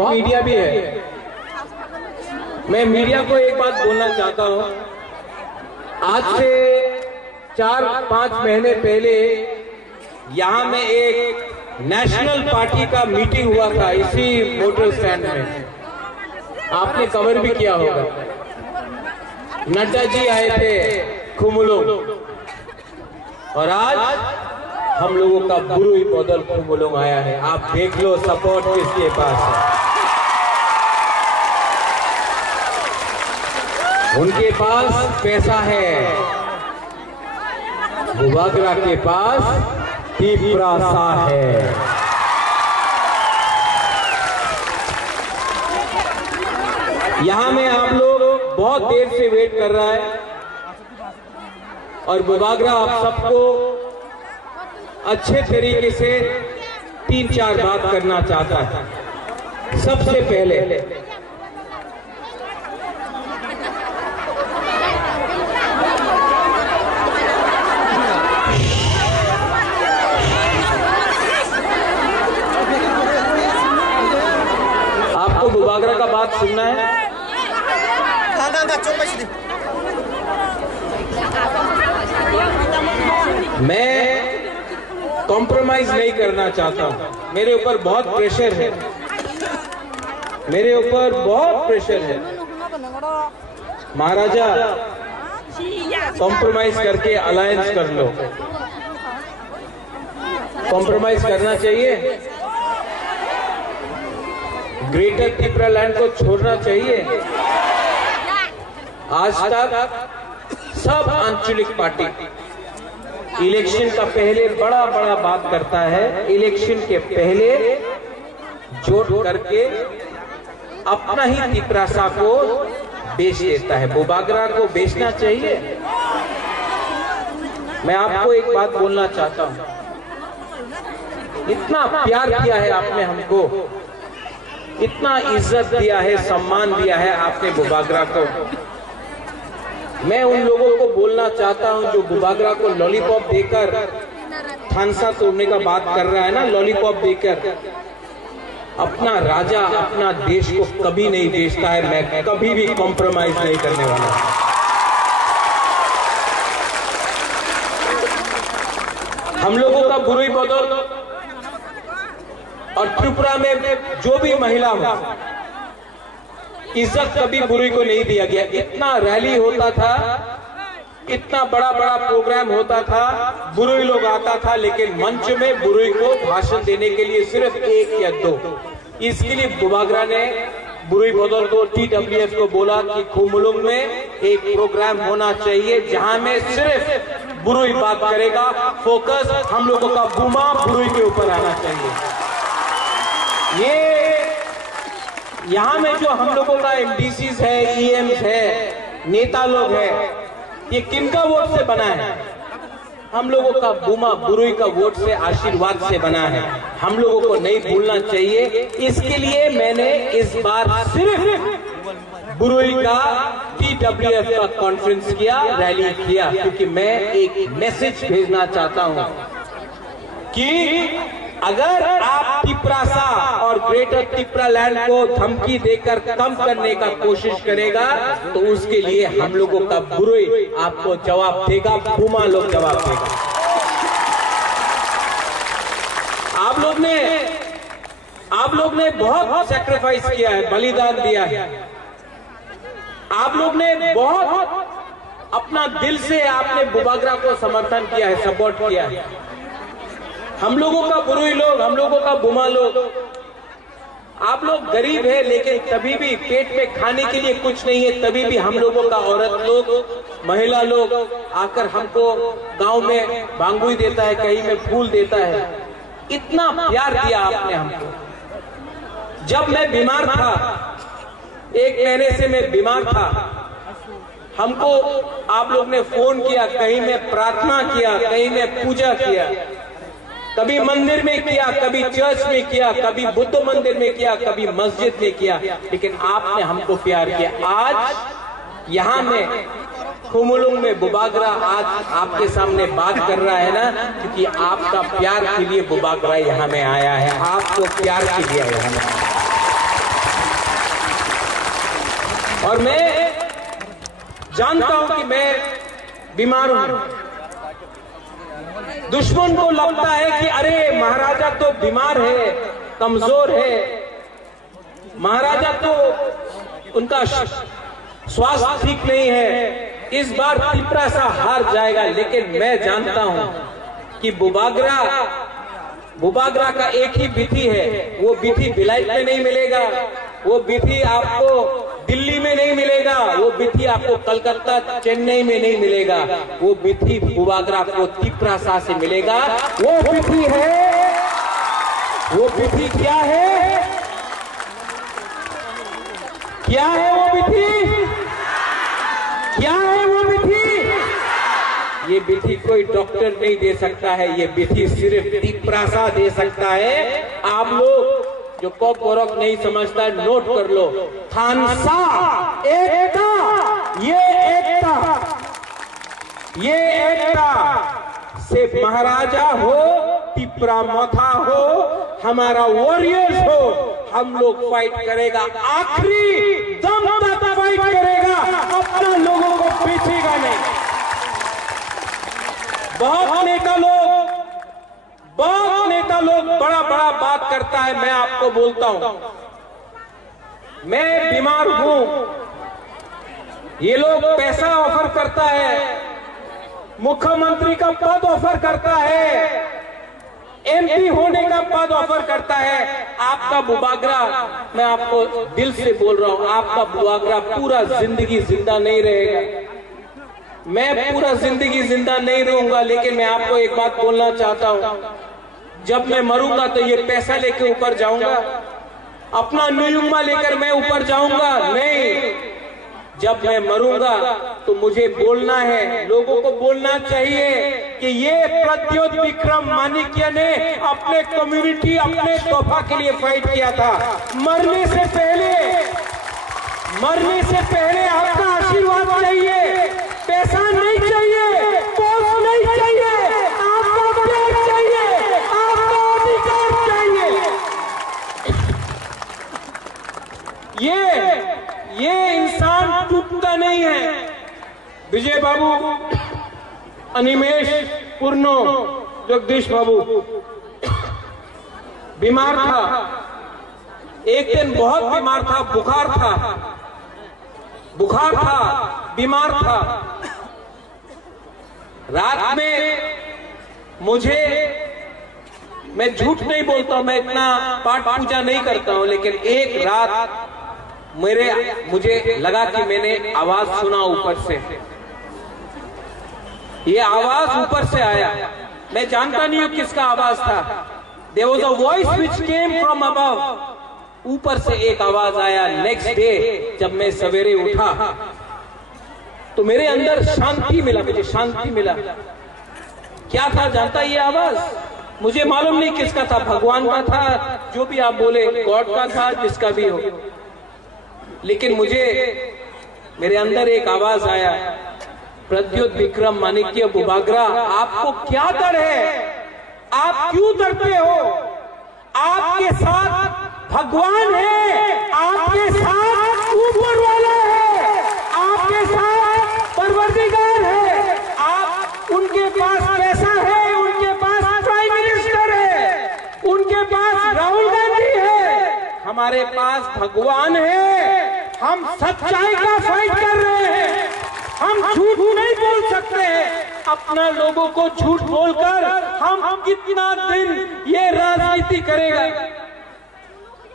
Media भी है। मैं मीडिया को एक बात बोलना चाहता हूं, आज से 4-5 महीने पहले यहां में एक नेशनल पार्टी का मीटिंग हुआ था इसी मोटर स्टैंड में, आपने कवर भी किया होगा। नड्डा जी आए थे खुमुलुंग, और आज हम लोगों का बुरुई बदल खुमुलुंग आया है। आप देख लो सपोर्ट किसके पास है। उनके पास पैसा है, बुबागरा के पास तीव्रता है। यहां में आप लोग बहुत देर से वेट कर रहा है, और बुबागरा आप सबको अच्छे तरीके से 3-4 बात करना चाहता है। सबसे पहले आपको बुबागरा का बात सुनना है। मैं कॉम्प्रोमाइज नहीं करना चाहता हूं। मेरे ऊपर बहुत प्रेशर है, मेरे ऊपर बहुत प्रेशर है। महाराजा कॉम्प्रोमाइज करके अलायंस कर लो। कॉम्प्रोमाइज करना चाहिए, ग्रेटर त्रिपुरा लैंड को छोड़ना चाहिए। आज तक सब आंचलिक पार्टी इलेक्शन का पहले बड़ा बात करता है, इलेक्शन के पहले जोड़ करके अपना ही त्रिपुरा को बेच देता है। बुबागरा को बेचना चाहिए। मैं आपको एक बात बोलना चाहता हूं, इतना प्यार किया है आपने हमको, इतना इज्जत दिया है, सम्मान दिया है आपने बुबागरा को। मैं उन लोगों को बोलना चाहता हूं जो बुबागरा को लॉलीपॉप देकर थानसा तोड़ने का बात कर रहा है ना, लॉलीपॉप देकर। अपना राजा अपना देश को कभी नहीं बेचता है। मैं कभी भी कॉम्प्रोमाइज नहीं करने वाला। हम लोगों का बुरुई बदल और त्रिपुरा में जो भी महिला हो, इज्जत कभी बुरुई को नहीं दिया गया। इतना रैली होता था, इतना बड़ा प्रोग्राम होता था, बुरुई लोग आता था, लेकिन मंच में बुरुई को भाषण देने के लिए सिर्फ 1 या 2। इसके लिए बुबागरा ने बुरुई बदल को, TWF को बोला कि खुमुलुंग में एक प्रोग्राम होना चाहिए जहां में सिर्फ बुरुई बात करेगा। फोकस हम लोगों का बुमा बुरुई के ऊपर आना चाहिए। ये यहाँ में जो हम लोगों का MDCs है, EMs है, नेता लोग है, ये किनका वोट से बना है? हम लोगों का बुमा बुरुई का वोट से, आशीर्वाद से बना है। हम लोगों को नहीं भूलना चाहिए। इसके लिए मैंने इस बार सिर्फ बुरुई का TWF का कॉन्फ्रेंस किया, रैली किया, क्योंकि मैं एक मैसेज भेजना चाहता हूं कि अगर आप त्रिपुरा और ग्रेटर त्रिपुरा लैंड को धमकी देकर कम करने का कोशिश करेगा तो उसके लिए हम लोगों का बुरुई आपको जवाब देगा, बुमा लोग जवाब देगा। आप लोग ने बहुत सैक्रिफाइस किया है, बलिदान दिया है। आप लोग ने बहुत अपना दिल से आपने बुबागरा को समर्थन किया है, सपोर्ट किया है। हम लोगों का बुरुई लोग, हम लोगों का बुमा लोग, आप लोग गरीब है, लेकिन तभी भी पेट में खाने के लिए कुछ नहीं है, तभी भी हम लोगों का औरत लोग, महिला लोग आकर हमको गांव में बांगुई देता है, कहीं में फूल देता है। इतना प्यार दिया आपने हमको। जब मैं बीमार था, 1 महीने से मैं बीमार था, हमको आप लोग ने फोन किया, कहीं में प्रार्थना किया, कहीं में पूजा किया, कभी मंदिर में किया, कभी चर्च में किया, कभी बुद्ध मंदिर में किया, कभी मस्जिद में किया, लेकिन आपने हमको प्यार किया। आज यहाँ में खुमुलुंग में बुबागरा आज आपके सामने बात कर रहा है ना, क्योंकि आपका प्यार के लिए बुबागरा यहाँ में आया है, आपको प्यार के लिए यहाँ में। और मैं जानता हूं कि मैं बीमार हूं। दुश्मन को लगता है कि अरे महाराजा तो बीमार है, कमजोर है, महाराजा तो उनका स्वास्थ्य ठीक नहीं है, इस बार तिपरा सा हार जाएगा। लेकिन मैं जानता हूं कि बुबागरा का एक ही विधि है, वो विधि भिलाई में नहीं मिलेगा, वो विधि आपको दिल्ली में नहीं मिलेगा, वो विधि आपको कलकत्ता चेन्नई में नहीं मिलेगा, वो विधि बुबागरा को तिपरासा से मिलेगा। वो विधि है, वो विधि क्या है? क्या है वो विधि? क्या है वो विधि? ये विधि कोई डॉक्टर नहीं दे सकता है, ये विधि सिर्फ तिपरासा दे सकता है। आप लोग जो कॉक बोरक नहीं समझता है, नोट कर लो। थानसा एकता, ये एकता से महाराजा हो, तिपरा मथा हो, हमारा वॉरियर्स हो, हम लोग फाइट करेगा, आखिरी दम तक फाइट करेगा, अपना लोगों को पीछेगा नहीं। बहुत नेता लोग बड़ा बड़ा बात करता है। मैं आपको बोलता हूं, मैं बीमार हूं, ये लोग पैसा ऑफर करता है, मुख्यमंत्री का पद ऑफर करता है, एमपी होने का पद ऑफर करता है। आपका बुबागरा, मैं आपको दिल से बोल रहा हूं, आपका बुबागरा पूरा जिंदगी जिंदा नहीं रहेगा। मैं पूरा जिंदगी जिंदा नहीं रहूंगा, लेकिन मैं आपको एक बात बोलना चाहता हूं, जब मैं मरूंगा तो ये पैसा लेके ऊपर जाऊंगा, अपना न्यूयुम्मा लेकर मैं ऊपर जाऊंगा नहीं। जब मैं मरूंगा तो मुझे बोलना है, लोगों को बोलना चाहिए कि ये प्रद्योत विक्रम माणिक्य ने अपने कम्युनिटी, अपने तोहफा के लिए फाइट किया था। मरने से पहले आपका आशीर्वाद चाहिए, पैसा नहीं चाहिए, पोस्ट नहीं चाहिए, आपका प्यार चाहिए, आपका अधिकार चाहिए। ये इंसान टूटता नहीं है। विजय बाबू, अनिमेश पूर्णो, जगदीश बाबू बीमार था, एक दिन बहुत बीमार था, बुखार था, बीमार था। रात में मैं झूठ नहीं बोलता हूं, मैं इतना पाठ पूजा नहीं करता हूं, लेकिन एक रात मुझे लगा कि मैंने आवाज सुना ऊपर से। ये आवाज ऊपर से आया, मैं जानता नहीं हूं किसका आवाज था। There was a voice which came from above. ऊपर से एक आवाज आया। नेक्स्ट डे जब मैं सवेरे उठा तो मेरे अंदर शांति मिला, मुझे शांति मिला। क्या था जानता ये आवाज? मुझे मालूम नहीं किसका था, भगवान का था, जो भी आप बोले, गॉड का था, जिसका भी हो, लेकिन मेरे अंदर एक आवाज आया, प्रद्योत विक्रम माणिक्य बुबागरा, आपको क्या डर है? आप क्यों डरते हो? आपके साथ भगवान है, आपके साथ ऊपर वाला है, आपके साथ परवरदिगार है। आप उनके पास पैसा है, उनके पास प्राइम मिनिस्टर है, उनके पास राहुल गांधी है, हमारे पास भगवान है। हम सच्चाई का फाइट कर रहे हैं, हम झूठ नहीं बोल सकते हैं। अपना लोगों को झूठ बोलकर हम कितना दिन ये राजनीति करेगा?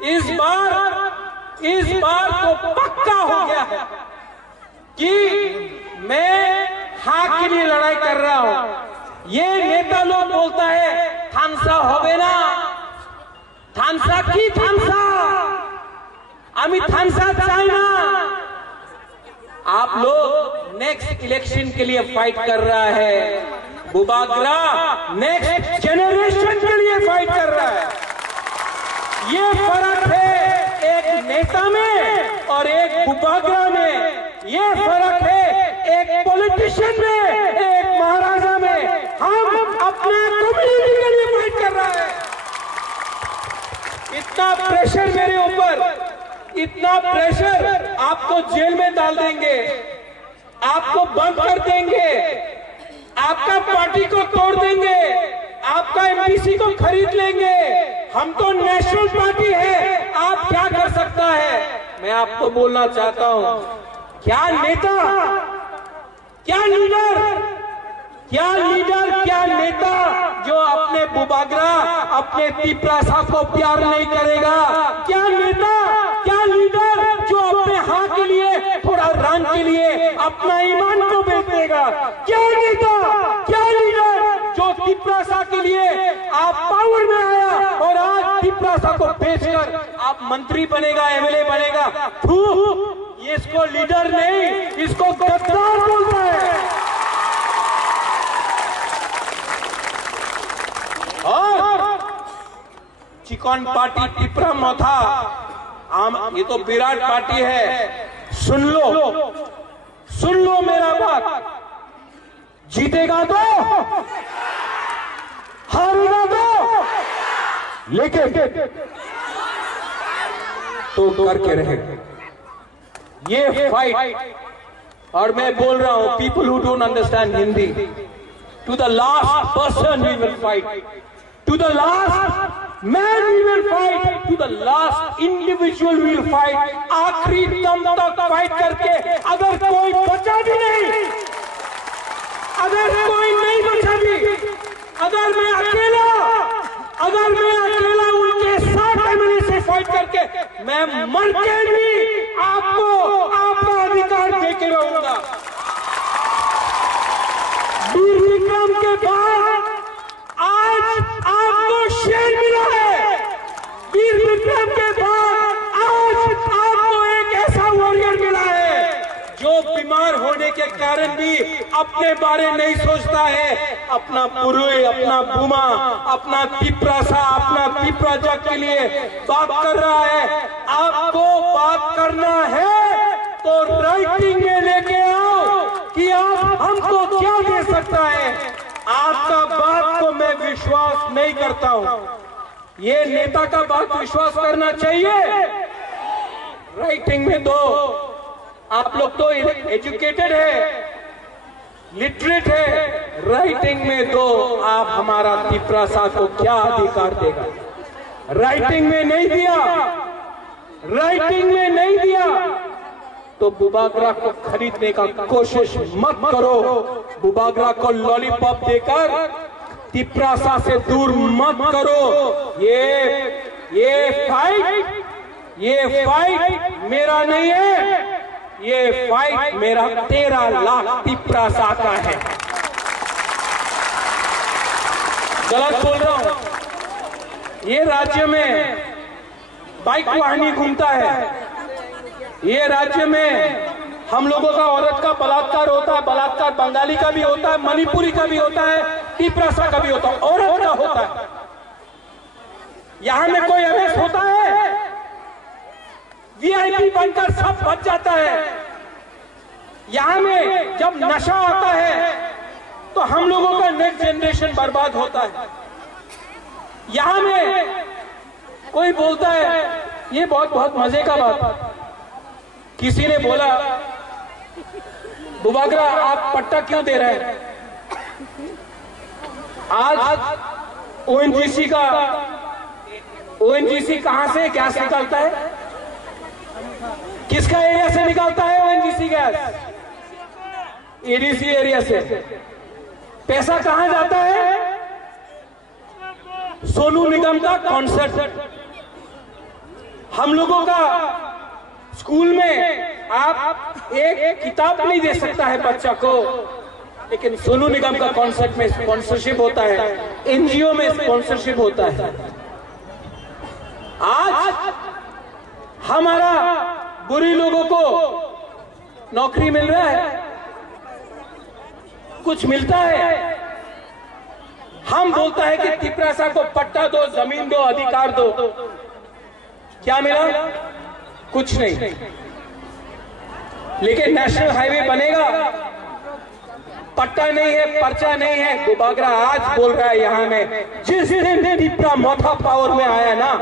इस बार तो पक्का हो गया है कि मैं हाँ के लिए लड़ाई कर रहा हूं। ये नेता लोग बोलता है थानसा होबे ना, थानसा की थानसा, अमी थानसा चाहे ना। आप लोग नेक्स्ट इलेक्शन के लिए फाइट कर रहा है, बुबागरा नेक्स्ट जेनरेशन के लिए फाइट कर रहा है। ये फर्क है एक नेता में और एक बुबागरा में, ये फर्क है एक पॉलिटिशियन में, एक महाराजा में। हम अपने कम्युनिटी के लिए फाइट कर रहा है। इतना प्रेशर मेरे ऊपर, इतना प्रेशर, आपको जेल में डाल देंगे, आपको बंद कर देंगे, आपका पार्टी को तोड़ देंगे, आपका एमपीसी को खरीद लेंगे। हम तो नेशनल पार्टी है, आप क्या कर सकता है? मैं आपको बोलना चाहता हूं, क्या नेता, क्या लीडर, क्या नेता जो अपने बुबागरा, अपने तिपरासा को प्यार नहीं करेगा? क्या नेता, क्या लीडर जो अपने हाँ के लिए, थोड़ा रंग के लिए अपना ईमान को बेच देगा? क्या नेता, क्या लीडर जो तिपरासा के लिए आप पावर में आया और आज तिपरासा को बेचकर आप मंत्री बनेगा, एमएलए बनेगा? ये इसको लीडर नहीं, इसको गद्दार बोलता है। और चिकन पार्टी टिपरा मथा, ये तो विराट पार्टी है। सुन लो मेरा बात, जीतेगा तो, हारेगा तो, लेकिन तो करके रहेगा ये फाइट। और मैं बोल रहा हूं, people who don't understand Hindi, to the last person we will fight, to the last man we will fight, to the last individual we will fight. आखिरी दम तक फाइट करके अगर कोई बचा भी नहीं, अगर कोई नहीं बचा भी, अगर मैं अकेला उनके साथ एमएलए से फाइट करके मैं मर के भी आपको आपका अधिकार देके रहूंगा। वीर विक्रम के बाद आज आपको शेर मिला है। वीर विक्रम के बाद आज आपको एक ऐसा वॉरियर मिला है जो बीमार होने के कारण भी अपने बारे नहीं सोचता है, अपना पुरुष, अपना बुमा, अपना तिपरासा, अपना तिपराजा के लिए बात कर रहा है। आपको बात करना है तो राइटिंग में लेके आओ कि आप हमको क्या दे सकता है। आपका बात को मैं विश्वास नहीं करता हूं, ये नेता का बात विश्वास करना चाहिए। राइटिंग में दो, आप लोग तो एजुकेटेड है, लिटरेट है, राइटिंग में दो। आप हमारा तिपरासा को क्या अधिकार देगा? राइटिंग में नहीं दिया, राइटिंग में नहीं दिया तो बुबागरा को खरीदने का कोशिश मत करो। बुबागरा को लॉलीपॉप देकर तिपरासा से दूर मत करो। ये फाइट मेरा नहीं है, ये फाइट मेरा 13 लाख तिपरासा का है। गलत बोल रहा हूं? ये राज्य में बाइक वाहनी घूमता है, ये राज्य में हम लोगों का औरत का बलात्कार होता है। बलात्कार बंगाली का भी होता है, मणिपुरी का भी होता है, तिपरासा का भी होता है, औरत का होता है। यहां में कोई अरेस्ट होता है, वीआईपी बनकर सब बच जाता है। यहां में जब नशा आता है तो हम लोगों का नेक्स्ट जनरेशन बर्बाद होता है। यहां में कोई बोलता है, ये बहुत मजे का बात, किसी ने बोला बुबागरा आप पट्टा क्यों दे रहे हैं? आज ओएनजीसी कहां से गैस निकालता है? किसका एरिया से निकालता है ओएनजीसी गैस? एडीसी एरिया से। पैसा कहां जाता है? सोनू निगम का कॉन्सर्ट। हम लोगों का स्कूल में आप एक किताब नहीं दे सकता है बच्चा को, लेकिन सोनू निगम का कॉन्सर्ट में स्पॉन्सरशिप होता है, एनजीओ में स्पॉन्सरशिप होता है। आज हमारा बुरी लोगों को नौकरी मिल रहा है, कुछ मिलता है। हम बोलता है कि तिपरासा को पट्टा दो, जमीन दो, अधिकार दो। क्या मिला? कुछ नहीं। लेकिन नेशनल हाईवे बनेगा, पट्टा नहीं है, पर्चा नहीं है। बुबागरा आज बोल रहा है यहां में, जिस दिन तिपरा मोथा पावर में आया ना,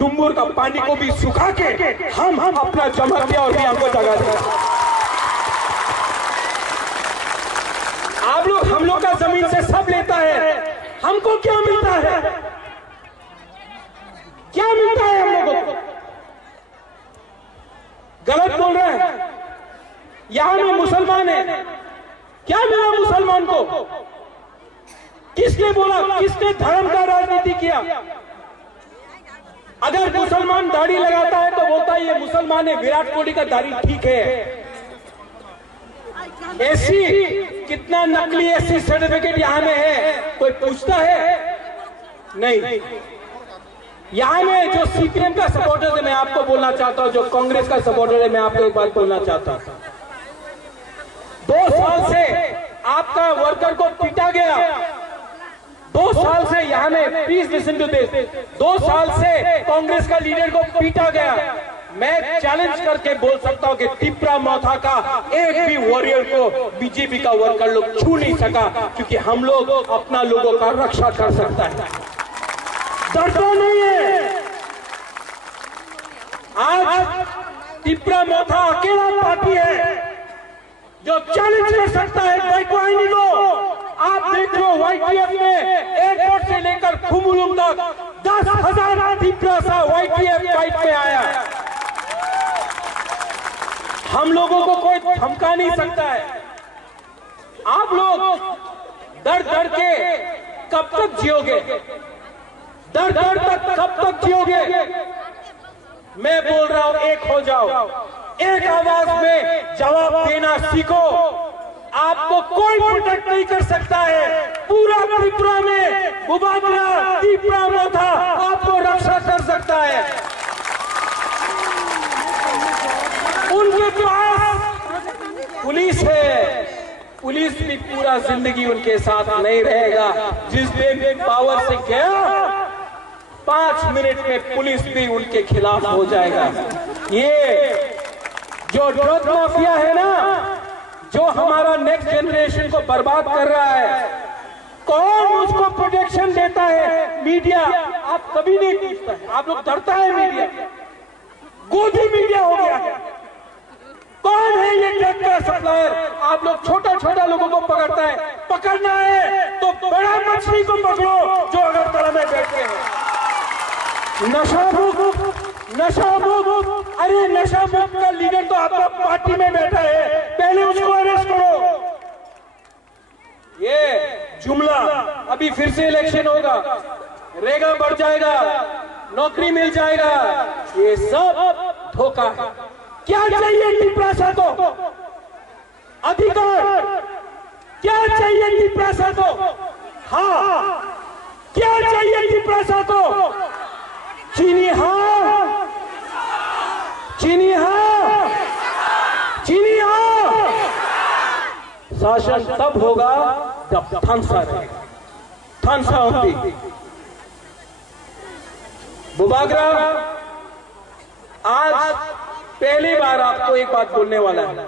डुम्बुर का पानी को भी सुखा के हम अपना जमातिया और बिया को जगा दिया। आप लोग हम लोग का जमीन से सब लेता है, हमको क्या मिलता है? क्या मिलता है हम लोगों को? गलत बोल रहे हैं। यहां में मुसलमान है, क्या मिला मुसलमान को? किसने बोला? किसने धर्म का राजनीति किया? अगर मुसलमान दाढ़ी लगाता है तो बोलता है ये मुसलमान है, विराट कोहली का दाढ़ी ठीक है। एससी, कितना नकली एससी सर्टिफिकेट यहां में है, कोई पूछता है? नहीं। यहां में जो सीपीएम का सपोर्टर है, मैं आपको बोलना चाहता हूं, जो कांग्रेस का सपोर्टर है, मैं आपको एक बात बोलना चाहता हूं। 2 साल से आपका वर्कर को पीटा गया। 2 साल से यहाँ में, प्लीज लिसन टू दिस, 2 साल से कांग्रेस का लीडर को पीटा गया। मैं चैलेंज करके बोल सकता हूं कि तिपरा मौथा का एक भी वॉरियर को बीजेपी का वर्कर लोग छू नहीं सका, क्योंकि हम लोग अपना लोगों का रक्षा कर सकता है, डरता नहीं है। आज तिपरा मौथा अकेला पार्टी है जो चैलेंज कर सकता है वाईटी को। आप देख लो, वाईटीएफ में एयरपोर्ट से लेकर खुमुलुम तक 10,000 तिपरा सा वाईटीएफ फाइट में आया। हम लोगों को कोई धमका नहीं सकता है। आप लोग डर डर के कब तक जियोगे? डर डर तक कब तक जियोगे? मैं बोल रहा हूं, एक हो जाओ, एक आवाज में जवाब देना सीखो। आपको कोई प्रोटेक्ट नहीं कर सकता है। पूरा त्रिपुरा में बुबागरा, तिपरा मौथा आपको रक्षा कर सकता है। उनके पास पुलिस है, पुलिस भी पूरा जिंदगी उनके साथ नहीं रहेगा। जिस दिन पावर से गया, 5 मिनट में पुलिस भी उनके खिलाफ हो जाएगा। ये जो ड्रग माफिया है ना, जो हमारा नेक्स्ट जनरेशन को बर्बाद कर रहा है, कौन उसको प्रोटेक्शन देता है? मीडिया। आप कभी नहीं पूछता है, आप लोग डरता है मीडिया, गोदी मीडिया हो गया है। कौन है ये ड्रग का सप्लायर? आप लोग छोटा छोटा लोगों को पकड़ता है। पकड़ना है तो बड़ा मछली को पकड़ो जो अगरतला में बैठे हैं। नशा मुक्त, अरे नशा मुक्त का लीडर तो आपका पार्टी में बैठा है, पहले उसको अरेस्ट करो। ये जुमला, अभी फिर से इलेक्शन होगा, रेगा बढ़ जाएगा, नौकरी मिल जाएगा, ये सब धोखा है। क्या चाहिए तिपरासा को? अधिकार। क्या चाहिए तिपरासा को? हाँ, क्या चाहिए तिपरासा को? चीनी हाँ, चीनी हाँ, चीनी हाँ। शासन तब होगा जब थानसा रहेगा, थानसा होती। बुबागरा आज पहली बार आपको एक बात बोलने वाला है।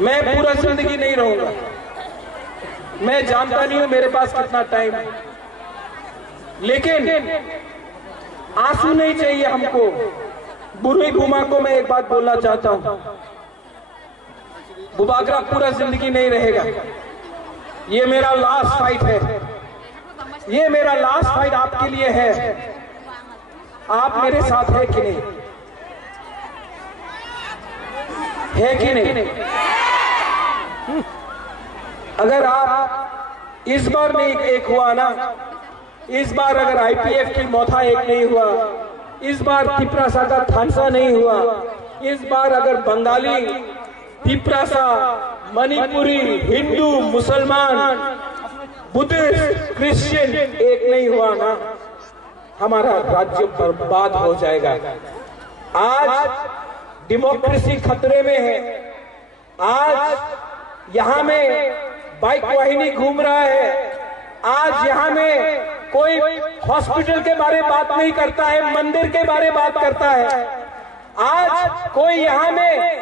मैं पूरा जिंदगी नहीं रहूंगा, मैं जानता नहीं हूं मेरे पास कितना टाइम है, लेकिन आंसू नहीं चाहिए हमको। बुरी बुमा को मैं एक बात बोलना चाहता हूं, बुबागरा पूरा जिंदगी नहीं रहेगा। ये मेरा लास्ट फाइट है, ये मेरा लास्ट फाइट आपके लिए है। आप मेरे साथ है कि नहीं? है कि नहीं? अगर आप इस बार नहीं एक हुआ ना, इस बार अगर आईपीएफ की मौथा एक नहीं हुआ, इस बार तिपरासा का थानसा नहीं हुआ, इस बार अगर बंगाली, तिपरासा, मणिपुरी, हिंदू, मुसलमान, बुद्धिस्ट, क्रिश्चियन एक नहीं हुआ ना, हमारा राज्य बर्बाद हो जाएगा। आज डेमोक्रेसी खतरे में है। आज यहां में बाइक वाहिनी घूम रहा है। आज यहां में कोई हॉस्पिटल के बारे में बात नहीं करता है, मंदिर के बारे में बात करता है। आज कोई यहां में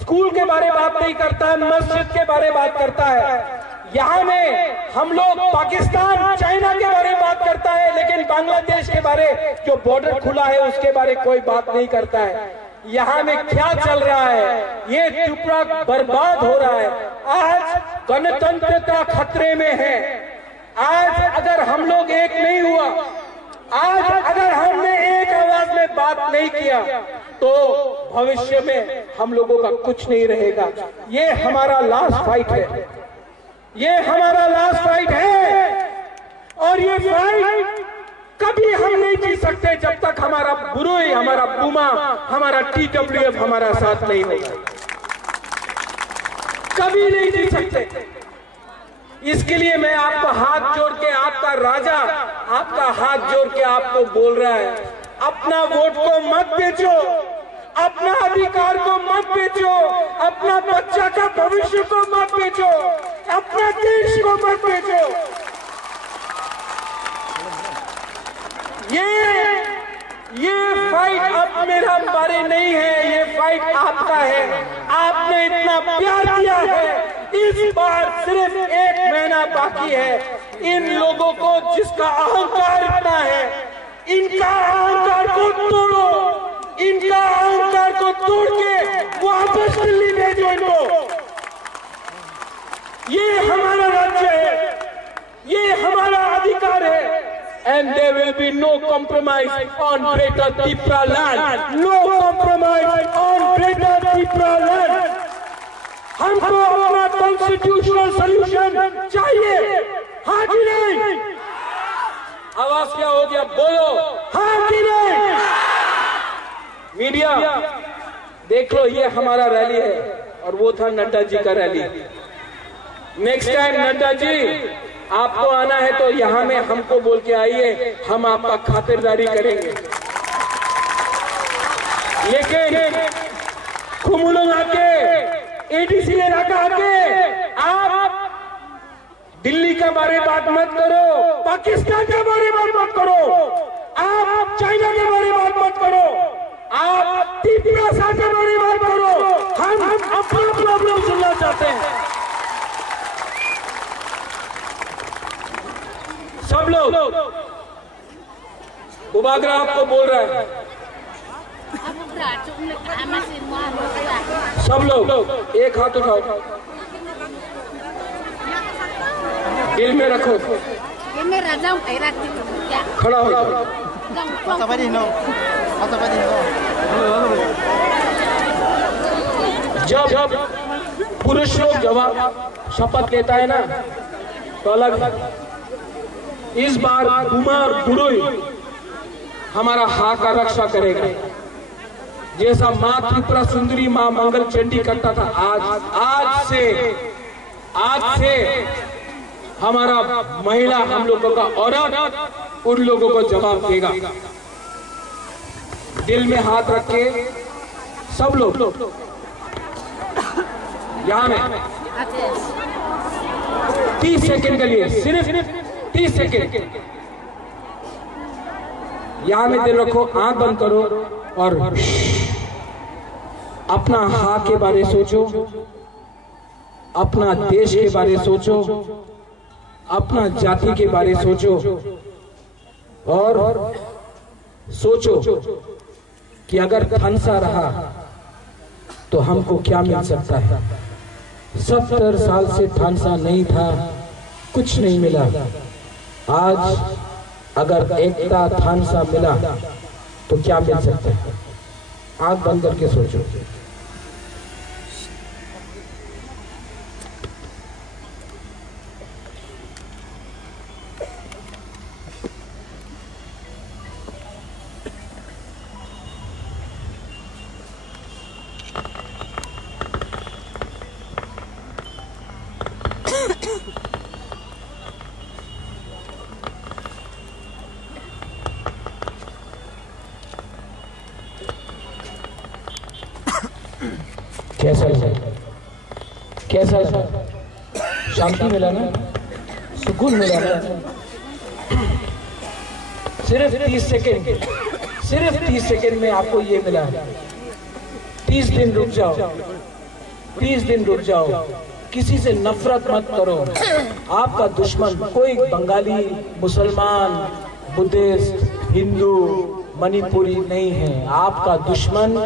स्कूल के बारे में बात नहीं करता है, मस्जिद के बारे में बात करता है। यहाँ में हम लोग पाकिस्तान चाइना के बारे में बात करता है, लेकिन बांग्लादेश के बारे जो बॉर्डर खुला है उसके बारे में कोई बात नहीं करता है। यहाँ में क्या चल रहा है, ये त्रिपुरा बर्बाद हो रहा है। आज गणतंत्रता खतरे में है। आज अगर हम लोग एक नहीं हुआ, आज अगर हमने एक आवाज में बात नहीं किया, तो भविष्य में हम लोगों का कुछ नहीं रहेगा। ये हमारा लास्ट फाइट है, ये हमारा लास्ट फाइट है। और ये फाइट कभी हम नहीं जी सकते जब तक हमारा बुरुई, हमारा पुमा, हमारा TWF हमारा साथ नहीं होगा। कभी नहीं जी सकते। इसके लिए मैं आपका हाथ जोड़ के, आपका राजा आपका हाथ जोड़ के आपको बोल रहा है, अपना वोट को मत बेचो, अपना अधिकार को मत बेचो, अपना बच्चा का भविष्य को मत बेचो, अपना देश को मत बेचो। ये फाइट अब मेरा बारे नहीं है, ये फाइट आपका है। आपने इतना प्यार दिया है, इस बार सिर्फ 1 महीना बाकी है। इन लोगों को जिसका अहंकार इतना है, इनका अहंकार को तोड़ो, इनका अहंकार को तोड़ के वापस दिल्ली भेजो इनको। ये हमारा राज्य है, ये हमारा अधिकार है। And there will be no compromise on Greater Tripura land. No compromise on Greater Tripura land. हमको अपना कॉन्स्टिट्यूशनल सॉल्यूशन चाहिए, हाँ कि नहीं? आवाज क्या हो गया, बोलो हाँ कि नहीं? मीडिया देख लो, ये हमारा रैली है और वो था नड्डा जी का rally. Next time Nadda ji आपको आना है तो यहाँ में हमको बोल के आइए, हम आपका खातिरदारी करेंगे। लेकिन कुमुलुंग आके, ADC ने रखा के आप दिल्ली का बारे बात मत करो, पाकिस्तान के बारे बात मत करो, आप चाइना के बारे बात मत करो, आप त्रिपुरा के बारे बात करो। हम अपना प्रॉब्लम सुनना चाहते हैं। सब लोग, बुबागरा आपको बोल रहा है, सब लोग एक हाथ उठाओ, दिल में रखो, खड़ा हो जाओ। जब पुरुष लोग जवाब शपथ लेता है ना तो अलग। इस बार पुमा और बुरुई हमारा हा का रक्षा करेगा, जैसा माँ त्रिपुरा सुंदरी, माँ मंगल चंडी करता था। आज से हमारा महिला, हम लोगों का औरत उन लोगों को जवाब देगा। दिल में हाथ रख के सब लोग यहाँ में 30 सेकंड के लिए, सिर्फ 30 सेकेंड यहाँ में दिल रखो, आंख बंद करो और अपना हा के बारे सोचो, अपना देश के बारे सोचो, अपना जाति के बारे सोचो और सोचो कि अगर थानसा रहा तो हमको क्या मिल सकता है। 70 साल से थानसा नहीं था, कुछ नहीं मिला। आज अगर एकता थानसा मिला तो क्या मिल सकता है? आंख बंद करके सोचो। कैसा शांति मिला ना, सुकून मिला ना। सिर्फ 30 सेकेंड में आपको ये मिला। 30 दिन रुक जाओ, 30 दिन रुक जाओ, किसी से नफरत मत करो। आपका दुश्मन कोई बंगाली, मुसलमान, बुद्धिस्ट, हिंदू, मणिपुरी नहीं है। आपका दुश्मन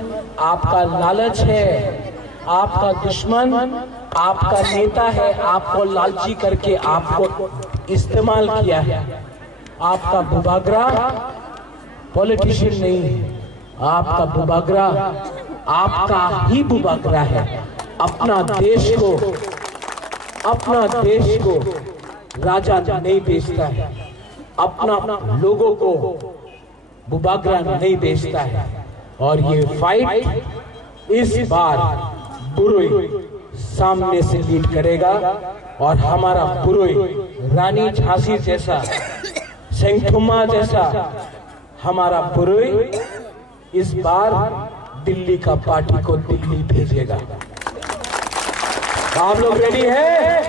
आपका लालच है। आपका दुश्मन आपका नेता है, आपको लालची करके आपको इस्तेमाल किया है। आपका बुबागरा पॉलिटिशियन नहीं है। आपका बुबागरा आपका ही बुबागरा है। अपना देश को राजा नहीं बेचता है, अपना लोगों को बुबागरा नहीं बेचता है। और ये फाइट इस बार बुरुई सामने से लीड करेगा और हमारा बुरुई रानी झांसी जैसा, सेंगथुमा जैसा हमारा बुरुई इस बार दिल्ली का पार्टी को दिल्ली भेजेगा। आप लोग रेडी हैं?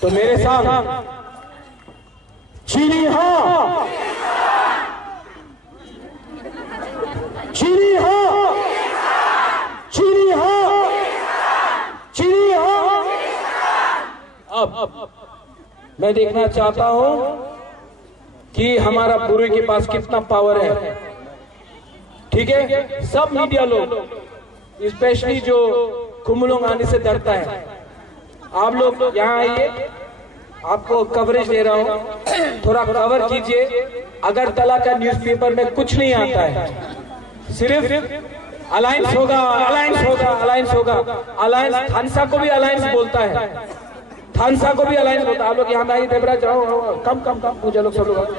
तो मेरे साथ चीनी हाँ, चीनी हाँ, चीनी हाँ, चीनी हाँ। अब मैं देखना चाहता हूं कि हमारा बुरुई के पास कितना पावर है। ठीक है, सब मीडिया लोग, स्पेशली जो कुमुलोंग आने से डरता है, आप लोग यहाँ आइए, आपको कवरेज दे रहा हूँ, थोड़ा कवर कीजिए। अगरतला का न्यूज़पेपर में कुछ नहीं आता है, सिर्फ अलायंस होगा, अलायंस होगा, अलायंस होगा। अलायंस थानसा को भी अलायंस बोलता है, थानसा को भी अलायंस बोलता है। आप लोग यहाँ आइए, देवराज जाओ, कम कम कम पूजा लोग सब लोग